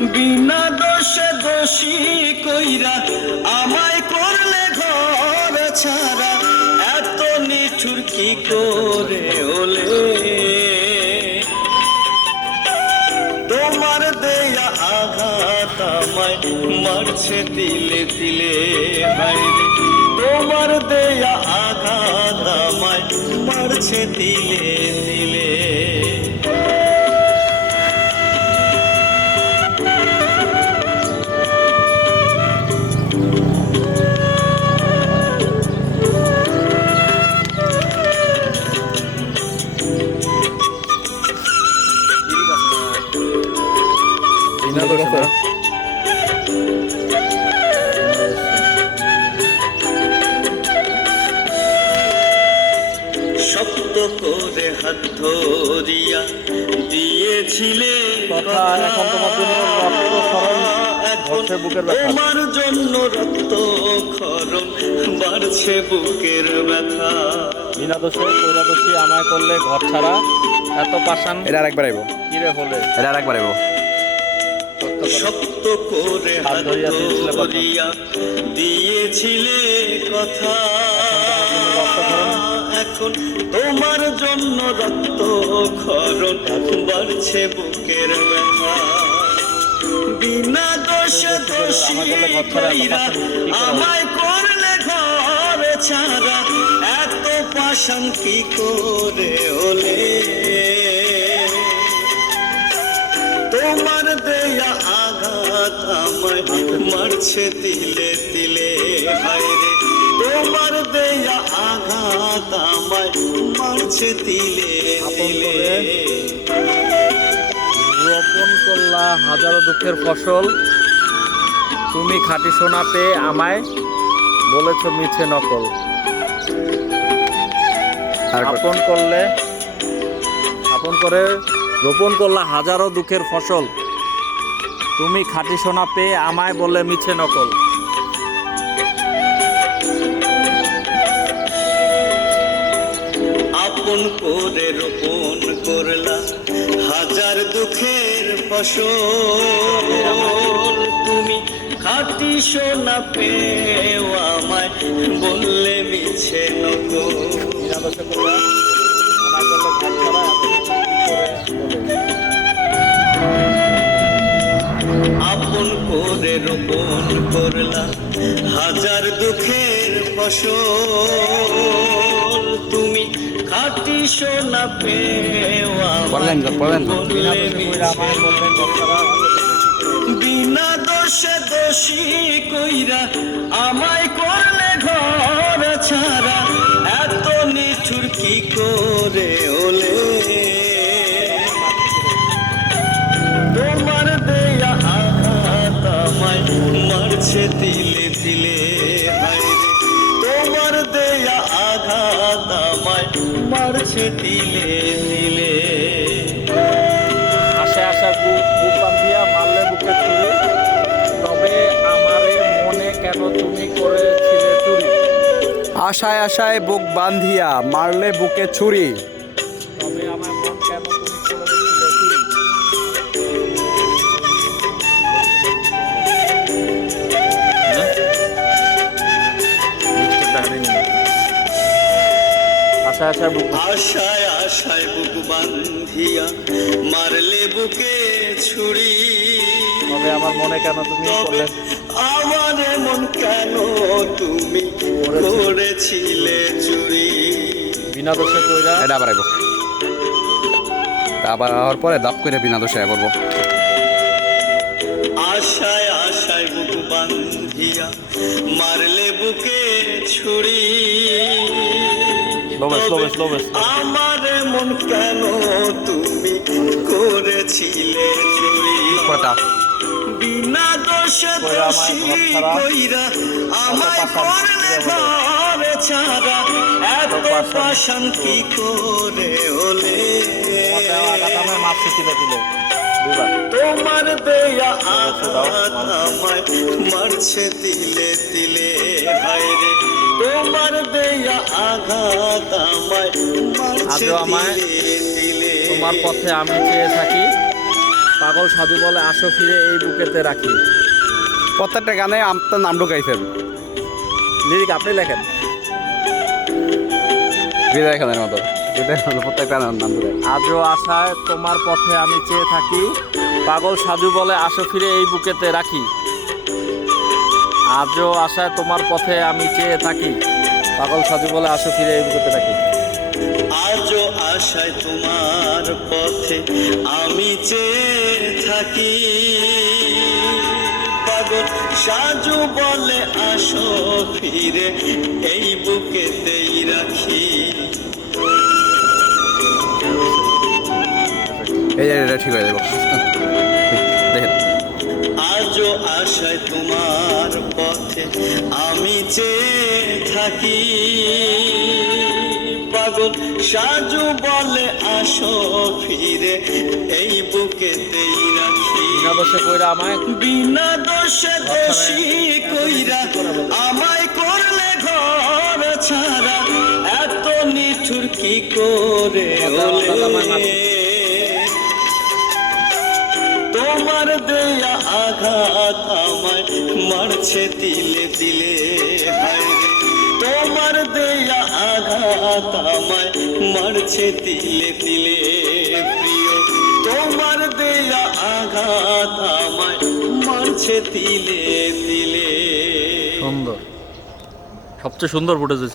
বিনা দোষে দোষী কইরা আমায় করলে ঘর ছাড়া। এত নিঠুর কি করে ওলে? তোমার দেয়া আঘাত আমায় মারছে দিলে দিলে হায়রে তোমার দেয়া আঘাত আমায় মারছে দিলে দিলে দিয়েছিলে কথা, এখন তোমার জন্য এখন ঘটছে বুকের ব্যথা। তোমার জন্য রক্ত খরণ বাড়ছে বুকের ব্যথা। বিনা দোষে কইরা দোষী আমায় করলে ঘর ছাড়া। এত পাশান এটা আরেকবার আইব। কিরে হলে? এটা আরেকবার আইব। শক্ত করে হাত ধরিয়া দিয়েছিলে কথা। এখন তোমার জন্য রক্ত খরণ বাড়ছে বুকের ব্যথা। বিনা দোষে দোষী কইরা আমায় করলে ঘর ছাড়া এত পাশান কি করে হলে? তোমার দেয়া আঘাত আমায় মারছে দিলে দিলে হায়রে তোমার আমায় মারছে রোপণ করলা হাজারো দুঃখের ফসল। তুমি খাঁটি সোনা পেয়ে আমায় বলেছ মিছে নকল। আপন করলে আপন করে রোপণ করলা হাজারো দুঃখের ফসল। তুমি খাঁটি সোনা পেয়ে আমায় বলে মিছে নকল। আপন করে রোপণ করলা। হাজার দুঃখের ফসল। তুমি খাটি সোনা পেও আমায় বললে মিছে নকল বিনা দোষে করলা আমায় করলে ঘর ছাড়া এত কিছু কি করে বলে? আপন করে রোপণ করলা। হাজার দুঃখের ফসল। পড়লেন পড়লেন বিনা দোষে দোষে কইরা আমায় করলে ঘর ছাড়া, এত নিঠুর কি করে ওলে? তোমার দেয়া আঘাত আমায় মারছে দিলে আশা আশা বুক মারলে বুকে তবে আমারে মনে কেন তুমি করেছিলে চুরি? আশায় আশায় বুক বান্ধিয়া মারলে বুকে ছুরি। তবে আমার আশা আশা বুক আশায় আশায় বুক বান্ধিয়া মারলে বুকে ছুরি। তবে আমার মনে কেন তুমি করলে? আমার মন কেন তুমি করেছিলে। চুরি? বিনা দোষে কইরা এটা আবার আইব। আবার হওয়ার পরে দাপ করে বিনা দোষে করব আশায় আশায় বুক বান্ধিয়া মারলে বুকে ছুরি। আমার মন কেন তুমি করেছিলে? বিনা দোষে দোষী ছাড়া, কইরা আমায় করলে ঘর ছাড়া এত পাশান কি করে হলে মাছ শিখিলে দিলে তোমার দেয়া। আঘাত আমায় মারছে দিলে দিলে হায়রে তোমার দেয়া আঘাত আমায় মারছে তোমার পথে আমি চেয়ে থাকি। পাগল সাধু বলে আসো ফিরে এই বুকেতে রাখি। প্রত্যেকটা গানে আপনার নাম ঢুকাইছেন লিরিক আপনি লেখেন। বিদায় খানের মতো। প্রত্যেকটা নাম আজও আশায় তোমার পথে আমি চেয়ে থাকি। পাগল সাধু বলে আসো ফিরে এই বুকেতে রাখি। আজও আশায় তোমার পথে আমি চেয়ে থাকি। পাগল সাধু বলে আসো ফিরে এই বুকেতে রাখি। আজও আশায় তোমার পথে আমি চেয়ে থাকি। পাগল সাজু বলে আসো ফিরে এই বুকেতেই রাখি। এই যে এটা ঠিক হয়ে যাব। দেখেন। আজও আশায় তোমার পথে আমি চেয়ে থাকি পাগল সাজু বলে আসো ফিরে এই বুকেতেই রাখি। বিনা দোষে কইরা আমায় বিনা দোষে দোষী কইরা আমায় করলে ঘর ছাড়া এত নিঠুর কি করে তোমার দেয়া আঘাত আমায় মারছে দিলে দিলে তোমার দেয়া আঘাত আমায় মারছে দিলে দিলে প্রিয়। তোমার দেয়া আঘাত আমায় মারছে দিলে দিলে সুন্দর। সবচেয়ে সুন্দর ফুটেছে